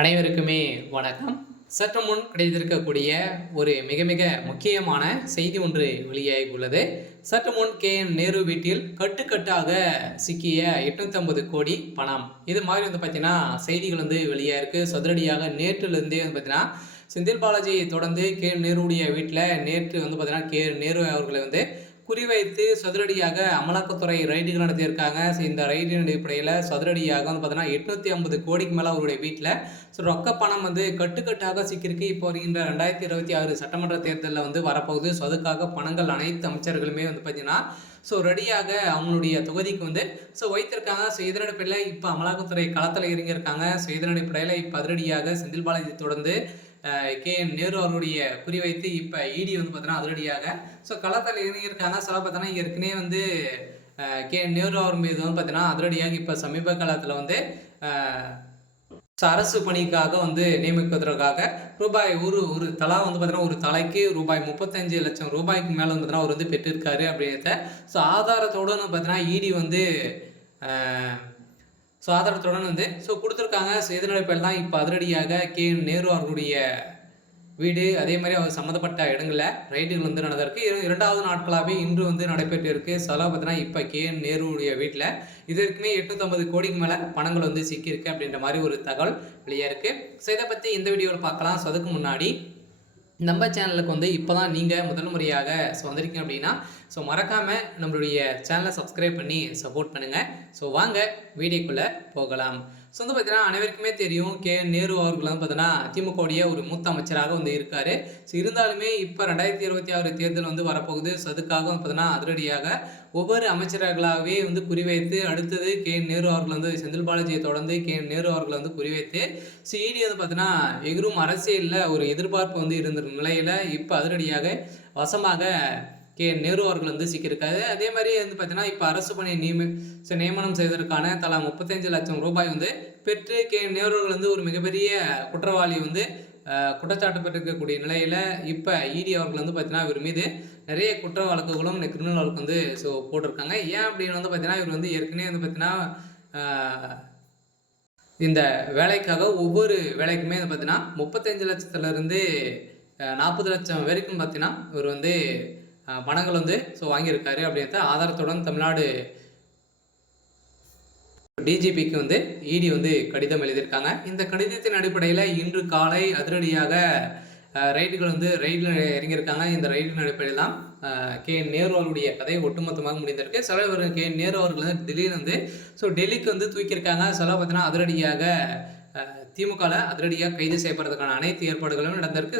அனைவருக்குமே வணக்கம். சற்று முன் கிடைத்திருக்கக்கூடிய ஒரு மிக மிக முக்கியமான செய்தி ஒன்று வெளியாகியுள்ளது. சற்று முன் நேரு வீட்டில் கட்டுக்கட்டாக சிக்கிய 850 கோடி பணம். இது மாதிரி பார்த்தீங்கன்னா செய்திகள் வெளியாயிருக்கு. சதுரடியாக நேற்றிலிருந்தே பார்த்தீங்கன்னா செந்தில் பாலாஜியை தொடர்ந்து நேருடைய வீட்டில் நேற்று பார்த்தீங்கன்னா நேரு அவர்களை குறிவைத்து சதுரடியாக அமலாக்கத்துறை ரைடுகள் நடத்தியிருக்காங்க. இந்த ரைடின் அடிப்படையில் சதுரடியாக பார்த்தீங்கன்னா 850 கோடிக்கு மேலே அவருடைய வீட்டில் ரொக்க பணம் கட்டுக்கட்டாக சிக்கியிருக்கு. இப்போ வருகின்ற 2026 சட்டமன்ற தேர்தலில் வரப்போகுது. அதுக்காக பணங்கள் அனைத்து அமைச்சர்களுமே பார்த்தீங்கன்னா ரெடியாக அவங்களுடைய தொகுதிக்கு வைத்திருக்காங்க. இதன் அடிப்படையில் இப்போ அமலாக்கத்துறை களத்தில் இறங்கியிருக்காங்க. இதன் அடிப்படையில் இப்போ அதிரடியாக செந்தில் பாலாஜி தொடர்ந்து நேரு அவருடைய குறிவைத்து இப்போ இடி பார்த்தீங்கன்னா அதிரடியாக களத்தில் இறங்கியிருக்காங்க. பார்த்தீங்கன்னா ஏற்கனவே நேரு அவர் மீது பார்த்தீங்கன்னா அதிரடியாக இப்போ சமீப காலத்தில் அரசு பணிக்காக நியமிப்பதற்காக ரூபாய் ஒரு தலா பார்த்தீங்கன்னா ஒரு தலைக்கு ரூபாய் 35 லட்சம் ரூபாய்க்கு மேலே பார்த்தீங்கன்னா அவர் பெற்றிருக்காரு அப்படின்றத ஆதாரத்தோடு பார்த்தீங்கன்னா இடி ஆதாரத்துடன் கொடுத்துருக்காங்க. இதனுடைய பேர் தான் இப்போ அதிரடியாக நேரு அவர்களுடைய வீடு அதே மாதிரி அவர் சம்மந்தப்பட்ட இடங்களில் ரைடுகள் நடந்திருக்கு. இரண்டாவது நாட்களாகவே இன்று நடைபெற்று இருக்கு. பார்த்தீங்கன்னா இப்போ நேருடைய வீட்டில் இதற்குமே 850 கோடிக்கு மேலே பணங்கள் சிக்கியிருக்கு அப்படின்ற மாதிரி ஒரு தகவல் வெளியாக இருக்குது. இதை பற்றி இந்த வீடியோவில் பார்க்கலாம். அதுக்கு முன்னாடி நம்ம சேனலுக்கு இப்போ தான் நீங்கள் முதல் முறையாக வந்திருக்கீங்க அப்படின்னா மறக்காமல் நம்மளுடைய சேனலை சப்ஸ்கிரைப் பண்ணி சப்போர்ட் பண்ணுங்கள். வாங்க வீடியோக்குள்ளே போகலாம். பார்த்தீங்கன்னா அனைவருக்குமே தெரியும் நேரு அவர்கள் பார்த்தீங்கன்னா திமுகவுடைய ஒரு மூத்த அமைச்சராக இருக்கார். இருந்தாலுமே இப்போ 2026 தேர்தல் வரப்போகுது. அதுக்காக பார்த்தீங்கன்னா அதிரடியாக ஒவ்வொரு அமைச்சர்களாகவே குறிவைத்து அடுத்தது நேரு அவர்கள் செந்தில் பாலாஜியை தொடர்ந்து நேரு அவர்கள் குறிவைத்து இடி பார்த்தீங்கன்னா எதிரும் அரசியலில் ஒரு எதிர்பார்ப்பு இருந்த நிலையில் இப்போ அதிரடியாக வசமாக நேரு அவர்கள் சிக்கியிருக்காரு. அதே மாதிரி பார்த்தீங்கன்னா இப்போ அரசு பணி நியமனம் செய்வதற்கான தலா 35 லட்சம் ரூபாய் பெற்று நேரு அவர்கள் ஒரு மிகப்பெரிய குற்றவாளி குற்றச்சாட்டு பெற்றிருக்கக்கூடிய நிலையில் இப்போ இடி அவர்கள் பார்த்தீங்கன்னா இவர் மீது நிறைய குற்ற வழக்குகளும் கிரிமினல் வழக்கு போட்டிருக்காங்க. ஏன் அப்படின்னு பார்த்தீங்கன்னா இவர் ஏற்கனவே பார்த்தீங்கன்னா இந்த வேலைக்காக ஒவ்வொரு வேலைக்குமே பார்த்தீங்கன்னா 35 லட்சத்துலேருந்து 40 லட்சம் வரைக்கும் பார்த்தீங்கன்னா இவர் பணங்கள் வாங்கியிருக்காரு அப்படின்றத ஆதாரத்துடன் தமிழ்நாடு டிஜிபிக்கு இடி கடிதம் எழுதியிருக்காங்க. இந்த கடிதத்தின் அடிப்படையில் இன்று காலை அதிரடியாக ரைடில் இறங்கியிருக்காங்க. இந்த ரைடின் அடிப்படையில் தான் நேரு அவருடைய கதை ஒட்டுமொத்தமாக முடிந்திருக்கு. சில நேரு அவர்கள் திடீர்னு டெல்லிக்கு தூக்கியிருக்காங்க. பார்த்தீங்கன்னா அதிரடியாக திமுகவில் அதிரடியாக கைது செய்யப்படுறதுக்கான அனைத்து ஏற்பாடுகளும் நடந்திருக்கு.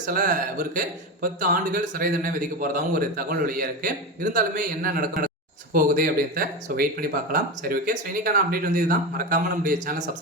இவருக்கு 10 ஆண்டுகள் சிறை தண்டனை விதிக்க போகிறதாகவும் ஒரு தகவல் வெளியாக இருக்குது. இருந்தாலுமே என்ன நடக்க போகுது அப்படின்றத வெயிட் பண்ணி பார்க்கலாம். சரி, ஓகே. இன்னைக்கான அப்டேட் இதுதான். மறக்காமல் நம்முடைய சேனல் சப்ஸ்கிரைப்